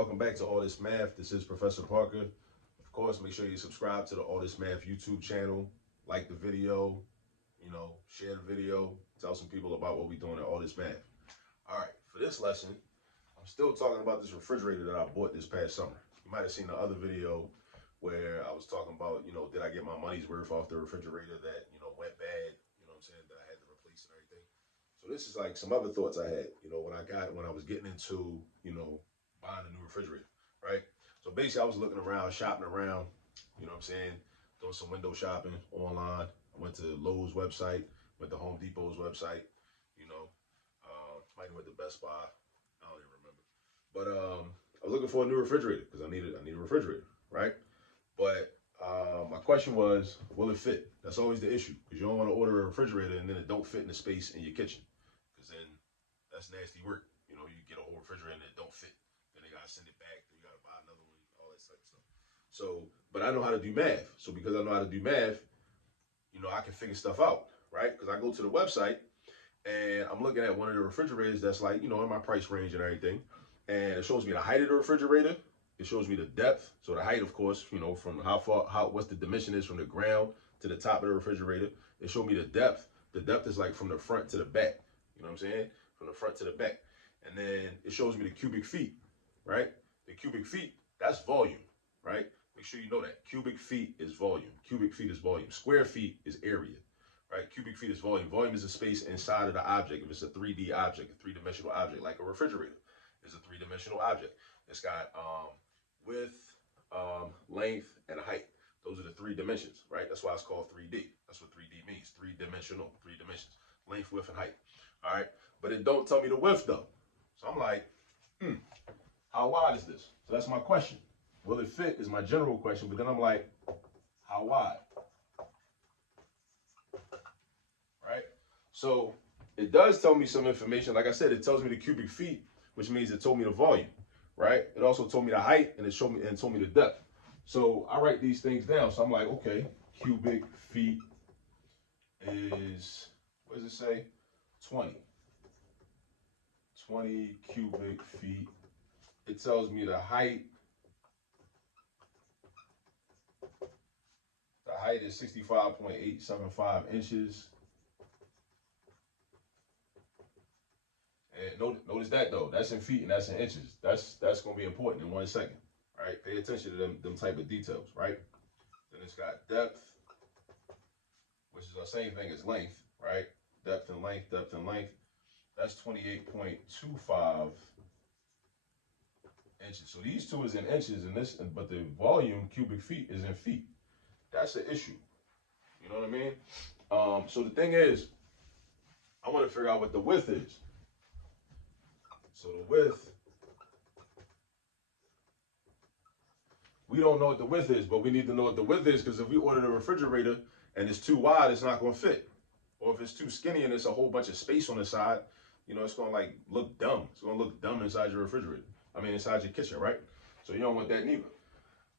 Welcome back to All This Math. This is Professor Parker. Of course, make sure you subscribe to the All This Math YouTube channel. Like the video, share the video. Tell some people about what we're doing at All This Math. All right, for this lesson, I'm still talking about this refrigerator that I bought this past summer. You might have seen the other video where I was talking about, did I get my money's worth off the refrigerator that, went bad, that I had to replace and everything. So this is like some other thoughts I had, when I was getting into, buying a new refrigerator, right? So basically I was looking around, shopping around, doing some window shopping online. I went to Lowe's website, went to Home Depot's website, might have went to Best Buy, I don't even remember. But I was looking for a new refrigerator because I need a refrigerator, right? But my question was, will it fit? That's always the issue, because you don't want to order a refrigerator and then it don't fit in the space in your kitchen, because then that's nasty work. You get a whole refrigerator and it don't fit. Then they got to send it back. Then you got to buy another one, all that type of stuff. So, but I know how to do math. So because I know how to do math, I can figure stuff out, right? Because I go to the website and I'm looking at one of the refrigerators that's like, in my price range and everything. And it shows me the height of the refrigerator. It shows me the depth. So the height, of course, from what's the dimension is from the ground to the top of the refrigerator. It showed me the depth. The depth is like from the front to the back. You know what I'm saying? From the front to the back. And then it shows me the cubic feet, right? The cubic feet, that's volume, right? Make sure you know that. Cubic feet is volume. Cubic feet is volume. Square feet is area, right? Cubic feet is volume. Volume is the space inside of the object. If it's a 3D object, a three-dimensional object, like a refrigerator is a three-dimensional object. It's got width, length, and height. Those are the three dimensions, right? That's why it's called 3D. That's what 3D means. Three-dimensional, three dimensions. Length, width, and height. All right? But it don't tell me the width, though. So I'm like, how wide is this? So that's my question. Will it fit is my general question, but then I'm like, how wide? Right? So it does tell me some information. Like I said, it tells me the cubic feet, which means it told me the volume, right? It also told me the height, and it told me the depth. So I write these things down. So I'm like, okay, cubic feet is, what does it say? 20. 20 cubic feet. It tells me the height. The height is 65.875 inches. And notice that though, that's in feet and that's in inches. That's gonna be important in 1 second. Right? Pay attention to them type of details, right? Then it's got depth, which is the same thing as length, right? Depth and length, depth and length. That's 28.25 inches. So these two is in inches, but the volume, cubic feet, is in feet. That's an issue. You know what I mean? So the thing is, I want to figure out what the width is. So the width, we don't know what the width is, but we need to know what the width is, because if we order the refrigerator and it's too wide, it's not going to fit. Or if it's too skinny and there's a whole bunch of space on the side, it's going to like look dumb. It's going to look dumb inside your refrigerator. Inside your kitchen, right? So you don't want that neither.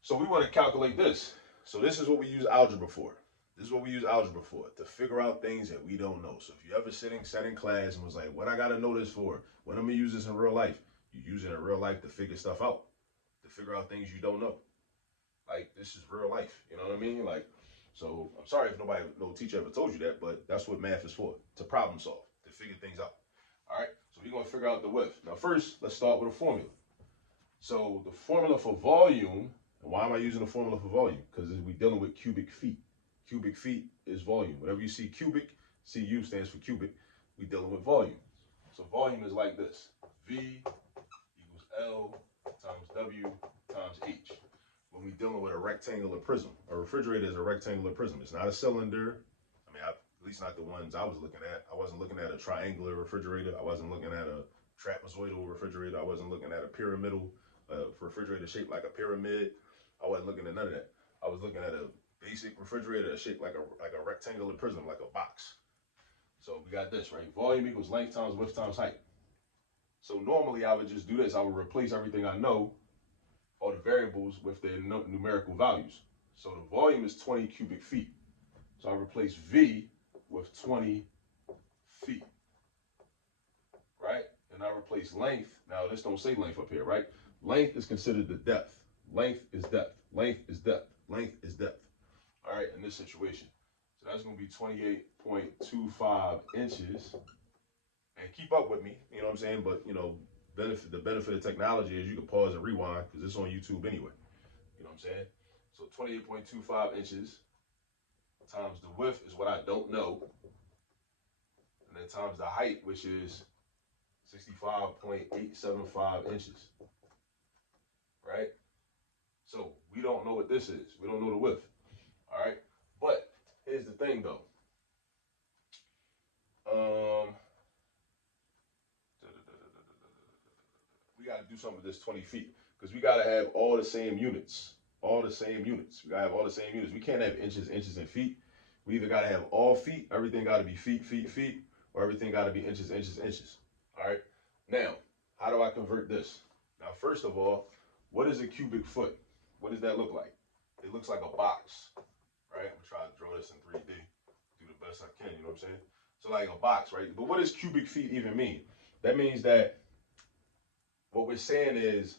So we want to calculate this. So this is what we use algebra for. This is what we use algebra for, to figure out things that we don't know. So if you ever sat in class and was like, what I got to know this for? When I'm going to use this in real life? You use it in real life to figure stuff out, to figure out things you don't know. Like, this is real life. You know what I mean? Like, so I'm sorry if no teacher ever told you that, but that's what math is for, to problem solve, to figure things out. All right, so we're going to figure out the width. Now first, let's start with a formula. So the formula for volume, and why am I using the formula for volume? Because we're dealing with cubic feet. Cubic feet is volume. Whenever you see cubic, CU stands for cubic, we're dealing with volume. So volume is like this. V equals L times W times H. When we're dealing with a rectangular prism. A refrigerator is a rectangular prism. It's not a cylinder. At least not the ones I was looking at. I wasn't looking at a triangular refrigerator. I wasn't looking at a trapezoidal refrigerator. I wasn't looking at a pyramidal refrigerator shaped like a pyramid. I wasn't looking at none of that. I was looking at a basic refrigerator shaped like a rectangular prism, like a box. So we got this, right? Volume equals length times width times height. So normally I would just do this. I would replace everything I know, all the variables, with their numerical values. So the volume is 20 cubic feet. So I replace V with 20 feet, right? And I replace length. Now this don't say length up here, right? Length is considered the depth. Length is depth. Length is depth. Length is depth. All right, in this situation. So that's going to be 28.25 inches. And keep up with me, you know what I'm saying? But, you know, the benefit of technology is you can pause and rewind because it's on YouTube anyway. You know what I'm saying? So 28.25 inches times the width is what I don't know. And then times the height, which is 65.875 inches. Right? So we don't know what this is. We don't know the width. All right? But here's the thing, though. We got to do something with this 20 feet because we got to have all the same units. All the same units. We got to have all the same units. We can't have inches, inches, and feet. We either got to have all feet, everything got to be feet, feet, feet, or everything got to be inches, inches, inches. All right? Now, how do I convert this? Now, first of all, what is a cubic foot? What does that look like? It looks like a box, right? I'm going to try to draw this in 3D, do the best I can, you know what I'm saying? So like a box, right? But what does cubic feet even mean? That means that what we're saying is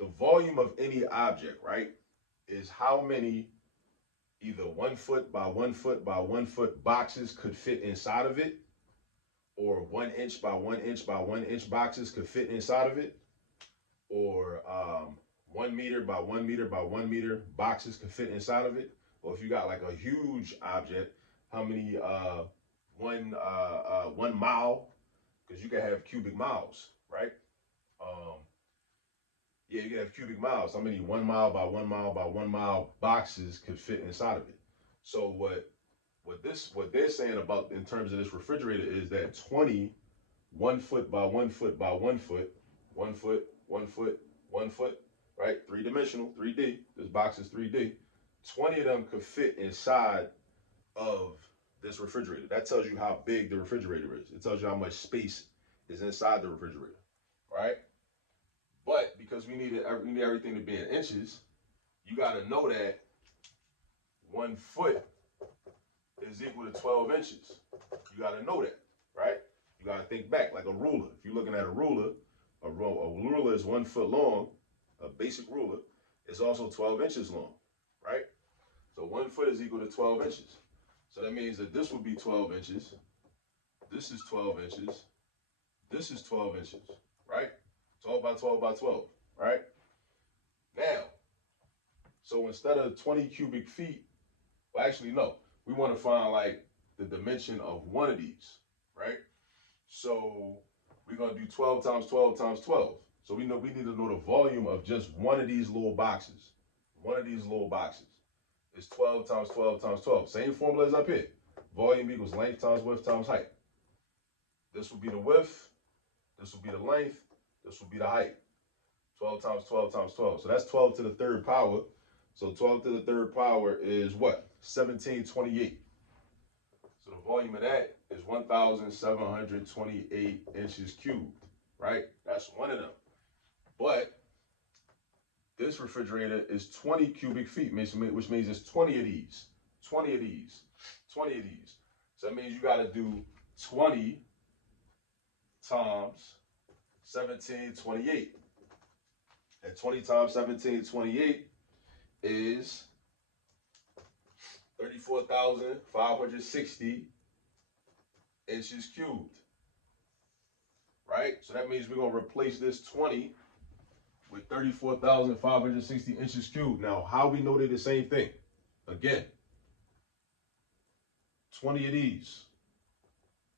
the volume of any object, right, is how many either 1 foot by 1 foot by 1 foot boxes could fit inside of it, or 1 inch by 1 inch by 1 inch boxes could fit inside of it, or 1 meter by 1 meter by 1 meter boxes could fit inside of it. Or if you got like a huge object, how many 1 mile, because you can have cubic miles, right? Yeah, you can have cubic miles. How many 1 mile by 1 mile by 1 mile boxes could fit inside of it? So what they're saying about in terms of this refrigerator is that 20 1 foot by 1 foot by 1 foot, 1 foot, 1 foot, 1 foot, right? 3-dimensional, 3D. This box is 3D. 20 of them could fit inside of this refrigerator. That tells you how big the refrigerator is. It tells you how much space is inside the refrigerator, right? But because we need everything to be in inches, you got to know that 1 foot is equal to 12 inches. You got to know that, right? You got to think back like a ruler. If you're looking at a ruler is 1 foot long. A basic ruler is also 12 inches long, right? So 1 foot is equal to 12 inches. So that means that this would be 12 inches. This is 12 inches. This is 12 inches, right? 12 by 12 by 12, right? Now, so instead of 20 cubic feet, well, actually, no. We want to find, like, the dimension of one of these, right? So we're going to do 12 times 12 times 12. So we need to know the volume of just one of these little boxes. One of these little boxes is 12 times 12 times 12. Same formula as up here. Volume equals length times width times height. This will be the width. This will be the length. This will be the height. 12 times 12 times 12. So that's 12 to the third power. So 12 to the third power is what? 1728. So the volume of that is 1,728 inches cubed, right? That's one of them. But this refrigerator is 20 cubic feet, which means it's 20 of these, 20 of these, 20 of these. So that means you got to do 20 times 1728. And 20 times 1728 is 34,560 inches cubed. Right? So that means we're going to replace this 20 with 34,560 inches cubed. Now, how we know they're the same thing? Again, 20 of these,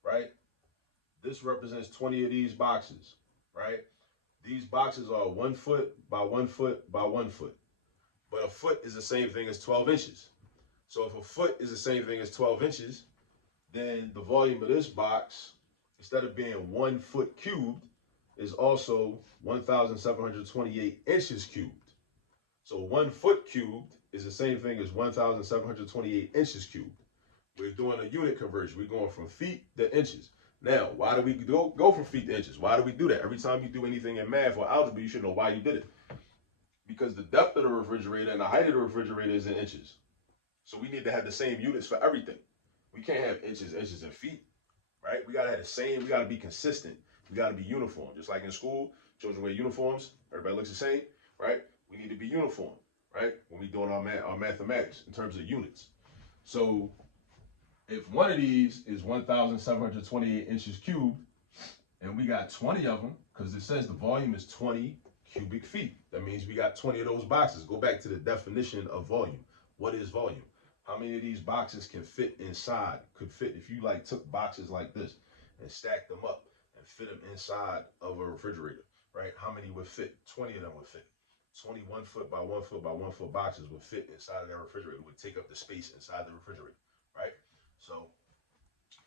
right? This represents 20 of these boxes, right? These boxes are 1 foot by 1 foot by 1 foot. But a foot is the same thing as 12 inches. So if a foot is the same thing as 12 inches, then the volume of this box, instead of being 1 foot cubed, is also 1,728 inches cubed. So 1 foot cubed is the same thing as 1,728 inches cubed. We're doing a unit conversion. We're going from feet to inches. Now, why do we go from feet to inches? Why do we do that? Every time you do anything in math or algebra, you should know why you did it. Because the depth of the refrigerator and the height of the refrigerator is in inches. So we need to have the same units for everything. We can't have inches, inches, and feet, right? We got to have the same. We got to be consistent. We got to be uniform. Just like in school, children wear uniforms. Everybody looks the same, right? We need to be uniform, right? When we doing our mathematics in terms of units. So if one of these is 1,728 inches cubed, and we got 20 of them, because it says the volume is 20 cubic feet. That means we got 20 of those boxes. Go back to the definition of volume. What is volume? How many of these boxes can fit inside? Could fit, if you like took boxes like this and stacked them up and fit them inside of a refrigerator, right? How many would fit? 20 of them would fit. 20 1 foot by 1 foot by 1 foot boxes would fit inside of that refrigerator, would take up the space inside the refrigerator, right? So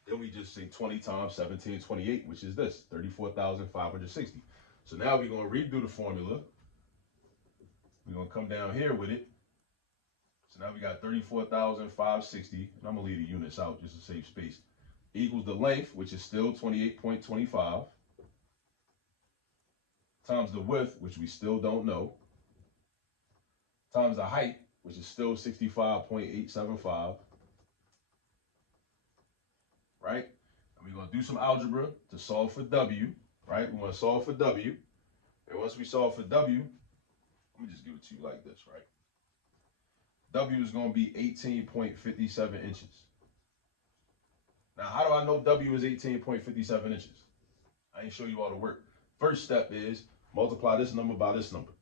then we just say 20 times 1728, which is this, 34,560. So now we're going to redo the formula. We're going to come down here with it. So now we got 34,560, and I'm going to leave the units out just to save space, equals the length, which is still 28.25, times the width, which we still don't know, times the height, which is still 65.875, right? And we're going to do some algebra to solve for W, right? We want to solve for W. And once we solve for W, let me just give it to you like this, right? W is going to be 18.57 inches. Now, how do I know W is 18.57 inches? I ain't show you all the work. First step is multiply this number by this number.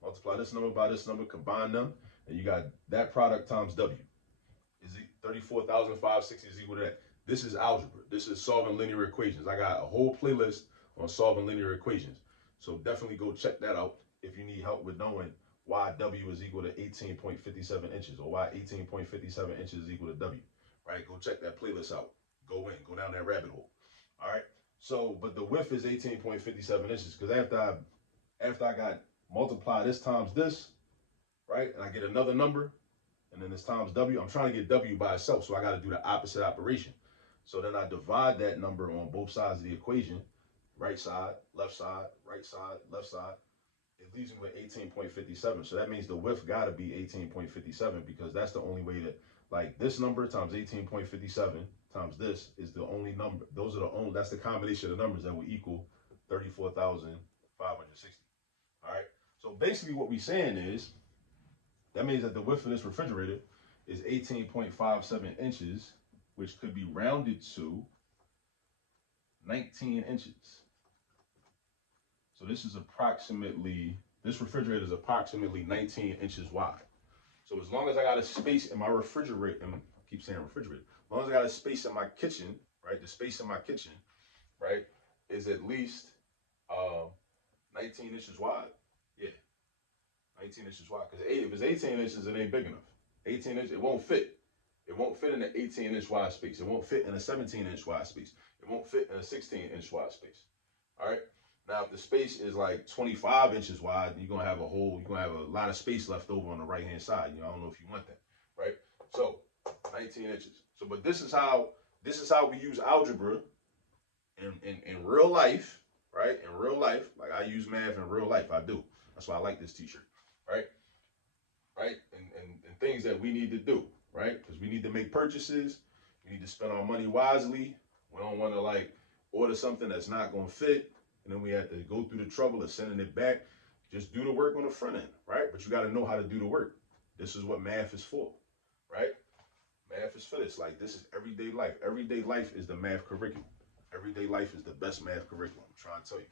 Multiply this number by this number, combine them, and you got that product times W. Is it 34,560 is equal to that? This is algebra. This is solving linear equations. I got a whole playlist on solving linear equations. So definitely go check that out if you need help with knowing why W is equal to 18.57 inches or why 18.57 inches is equal to W. Right? Go check that playlist out. Go down that rabbit hole. All right. So, but the width is 18.57 inches because after I got multiply this times this, right, and I get another number, and then this times W, I'm trying to get W by itself, so I got to do the opposite operation. So then I divide that number on both sides of the equation, right side, left side, right side, left side. It leaves me with 18.57. So that means the width got to be 18.57 because that's the only way that, like, this number times 18.57 times this is the only number. Those are the only, that's the combination of numbers that will equal 34,560. All right. So basically what we're saying is that means that the width of this refrigerator is 18.57 inches, which could be rounded to 19 inches. So this refrigerator is approximately 19 inches wide. So as long as I got a space in my refrigerator, and I keep saying refrigerator, as long as I got a space in my kitchen, right, the space in my kitchen, right, is at least 19 inches wide. Yeah, 19 inches wide. Because if it's 18 inches, it ain't big enough. 18 inches, it won't fit. It won't fit in an 18-inch wide space. It won't fit in a 17-inch wide space. It won't fit in a 16-inch wide space. All right. Now, if the space is like 25 inches wide, you're gonna have a lot of space left over on the right-hand side. I don't know if you want that, right? So, 19 inches. So, but this is how we use algebra in real life, right? In real life, like I use math in real life. I do. That's why I like this T-shirt, right? Right? And things that we need to do, right? Because we need to make purchases. We need to spend our money wisely. We don't want to like order something that's not gonna fit. And then we have to go through the trouble of sending it back. Just do the work on the front end, right? But you got to know how to do the work. This is what math is for, right? Math is for this. Like, this is everyday life. Everyday life is the math curriculum. Everyday life is the best math curriculum. I'm trying to tell you,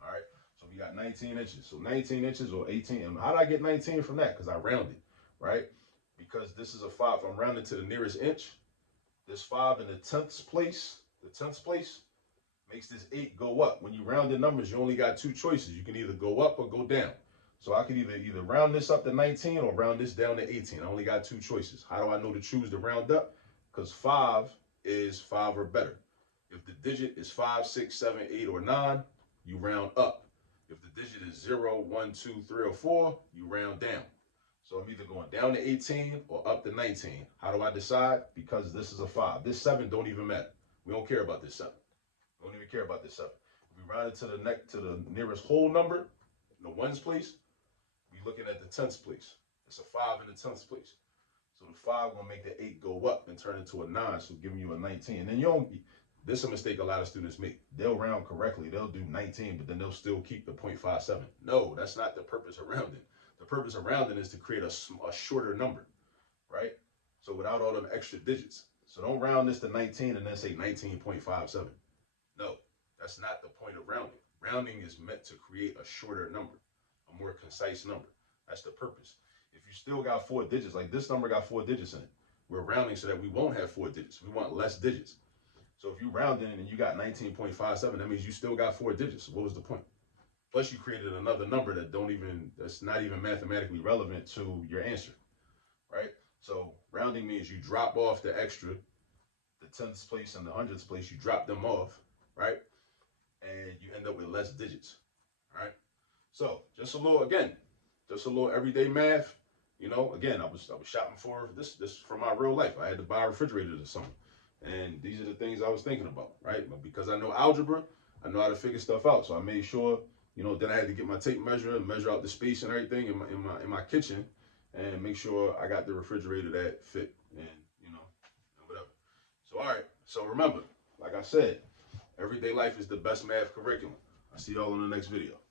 all right? So we got 19 inches. So 19 inches or 18. And how did I get 19 from that? Because I rounded, right? Because this is a 5. If I'm rounding to the nearest inch, this 5 in the 10th place, makes this 8 go up. When you round the numbers, you only got 2 choices. You can either go up or go down. So I can either round this up to 19 or round this down to 18. I only got 2 choices. How do I know to choose to round up? Because 5 is 5 or better. If the digit is 5, 6, 7, 8, or 9, you round up. If the digit is 0, 1, 2, 3, or 4, you round down. So I'm either going down to 18 or up to 19. How do I decide? Because this is a 5. This 7 don't even matter. We don't care about this 7. We don't even care about this 7. If we round it to the nearest whole number, the ones place, we looking at the 10th place. It's a 5 in the 10th place. So the 5 gonna make the 8 go up and turn into a 9, so giving you a 19. And then This is a mistake a lot of students make. They'll round correctly. They'll do 19, but then they'll still keep the 0.57. No, that's not the purpose of rounding. The purpose of rounding is to create a shorter number, right? So without all them extra digits. So don't round this to 19 and then say 19.57. No, that's not the point of rounding. Rounding is meant to create a shorter number, a more concise number. That's the purpose. If you still got 4 digits, like this number got 4 digits in it, we're rounding so that we won't have 4 digits. We want less digits. So if you round in and you got 19.57, that means you still got 4 digits. So what was the point? Plus you created another number that's not even mathematically relevant to your answer, right? So rounding means you drop off the extra, the 10th place and the 100th place, you drop them off, right? And you end up with less digits, all right? So just a little everyday math. You know, again, I was shopping for this from my real life. I had to buy a refrigerator or something. And these are the things I was thinking about, right? But because I know algebra, I know how to figure stuff out. So I made sure, you know, then I had to get my tape measure and measure out the space and everything in my kitchen, and make sure I got the refrigerator that fit, and you know, whatever. So all right. So remember, like I said, everyday life is the best math curriculum. I'll see y'all in the next video.